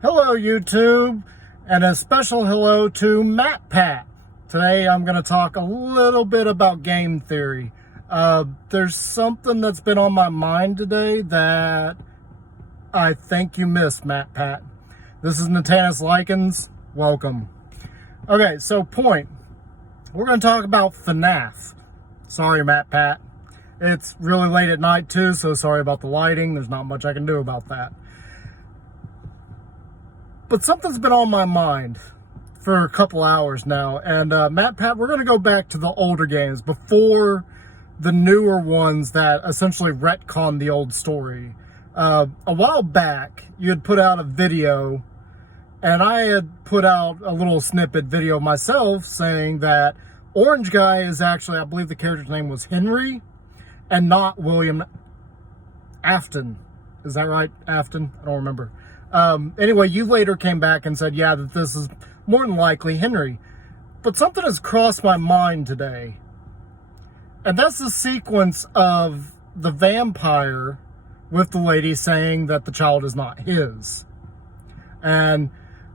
Hello YouTube, and a special hello to MatPat. Today I'm going to talk a little bit about game theory. There's something that's been on my mind today that I think you missed, MatPat. This is Natanus Likens. Welcome. Okay, so point. We're going to talk about FNAF. Sorry, MatPat. It's really late at night too, so sorry about the lighting. There's not much I can do about that. But something's been on my mind for a couple hours now. And MatPat, we're going to go back to the older games before the newer ones that essentially retcon the old story. A while back, you had put out a video, and I had put out a little snippet video myself saying that Orange Guy is actually, I believe the character's name was Henry, and not William Afton. Is that right? Afton? I don't remember. Anyway, you later came back and said, yeah, that this is more than likely Henry. But something has crossed my mind today. And that's the sequence of the vampire with the lady saying that the child is not his. And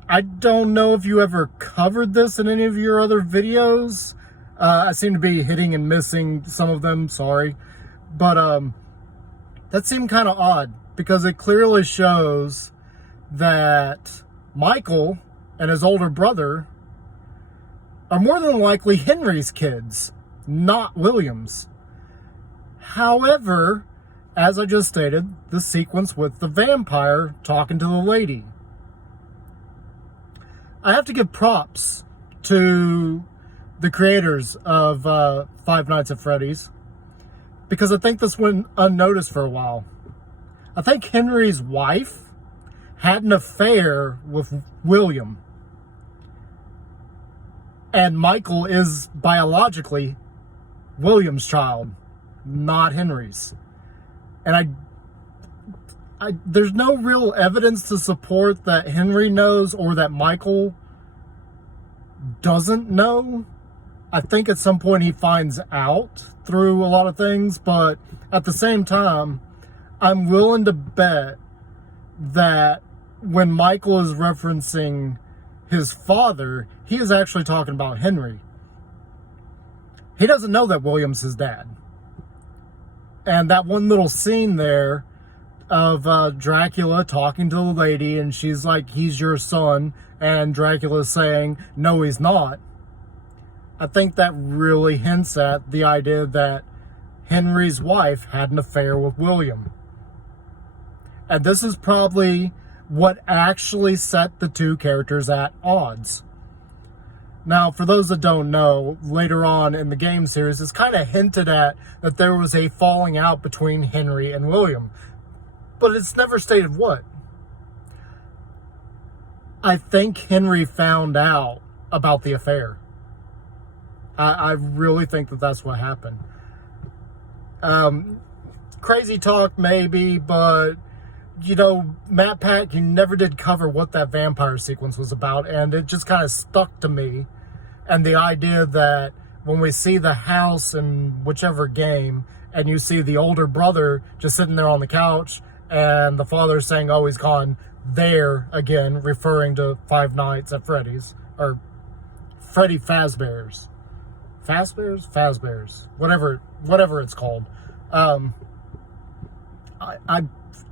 I don't know if you ever covered this in any of your other videos. I seem to be hitting and missing some of them, sorry. But that seemed kind of odd because it clearly shows that Michael and his older brother are more than likely Henry's kids, not William's. However, as I just stated, the sequence with the vampire talking to the lady. I have to give props to the creators of Five Nights at Freddy's because I think this went unnoticed for a while. I think Henry's wife had an affair with William. And Michael is biologically William's child, not Henry's. And there's no real evidence to support that Henry knows or that Michael doesn't know. I think at some point he finds out through a lot of things, but at the same time, I'm willing to bet that when Michael is referencing his father, he is actually talking about Henry. He doesn't know that William's his dad. And that one little scene there of Dracula talking to the lady, and she's like, he's your son, and Dracula's saying, no, he's not. I think that really hints at the idea that Henry's wife had an affair with William. And this is probably what actually set the two characters at odds. Now, for those that don't know, later on in the game series, it's kind of hinted at that there was a falling out between Henry and William. But it's never stated what. I think Henry found out about the affair. I really think that that's what happened. Crazy talk maybe, but you know, MatPat, you never did cover what that vampire sequence was about, and it just kind of stuck to me. And the idea that when we see the house in whichever game, and you see the older brother just sitting there on the couch, and the father saying, oh, he's gone there again, referring to Five Nights at Freddy's, or Freddy Fazbear's. Fazbear's? Whatever it's called. I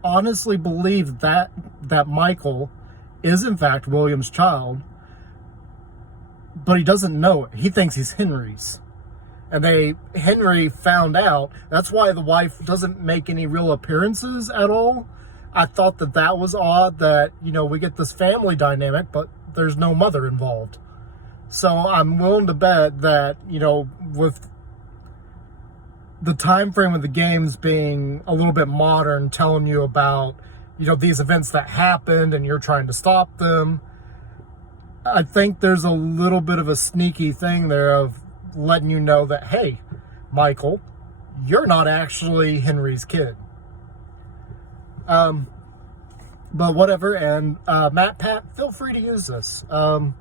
honestly believe that Michael is in fact William's child, but he doesn't know it. He thinks he's Henry's. And Henry found out. That's why the wife doesn't make any real appearances at all. I thought that was odd that, you know, we get this family dynamic, but there's no mother involved. So I'm willing to bet that, you know, with the time frame of the games being a little bit modern, telling you about, you know, these events that happened and you're trying to stop them, I think there's a little bit of a sneaky thing there of letting you know that, hey, Michael, you're not actually Henry's kid. But whatever, and MatPat, feel free to use this in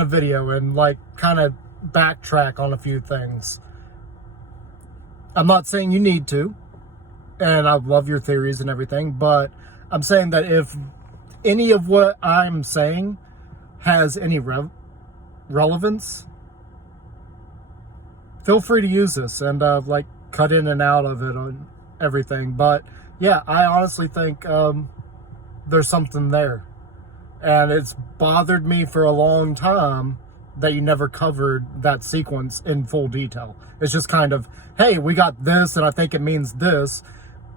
a video and like kind of backtrack on a few things. I'm not saying you need to, and I love your theories and everything, but I'm saying that if any of what I'm saying has any relevance, feel free to use this and like cut in and out of it on everything. But yeah, I honestly think there's something there, and it's bothered me for a long time that you never covered that sequence in full detail. It's just kind of, hey, we got this and I think it means this,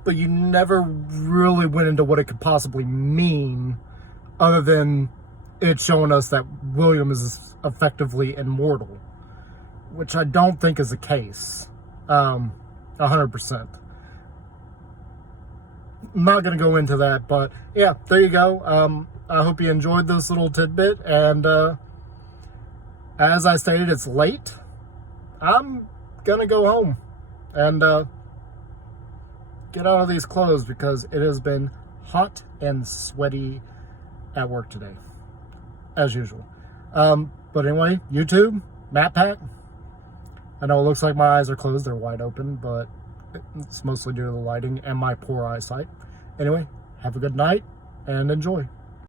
but you never really went into what it could possibly mean, other than it showing us that William is effectively immortal, which I don't think is the case 100%. I'm not going to go into that, but yeah, there you go. I hope you enjoyed this little tidbit, and as I stated, it's late. I'm going to go home and get out of these clothes because it has been hot and sweaty at work today, as usual. But anyway, YouTube, MatPat. I know it looks like my eyes are closed. They're wide open, but it's mostly due to the lighting and my poor eyesight. Anyway, have a good night and enjoy.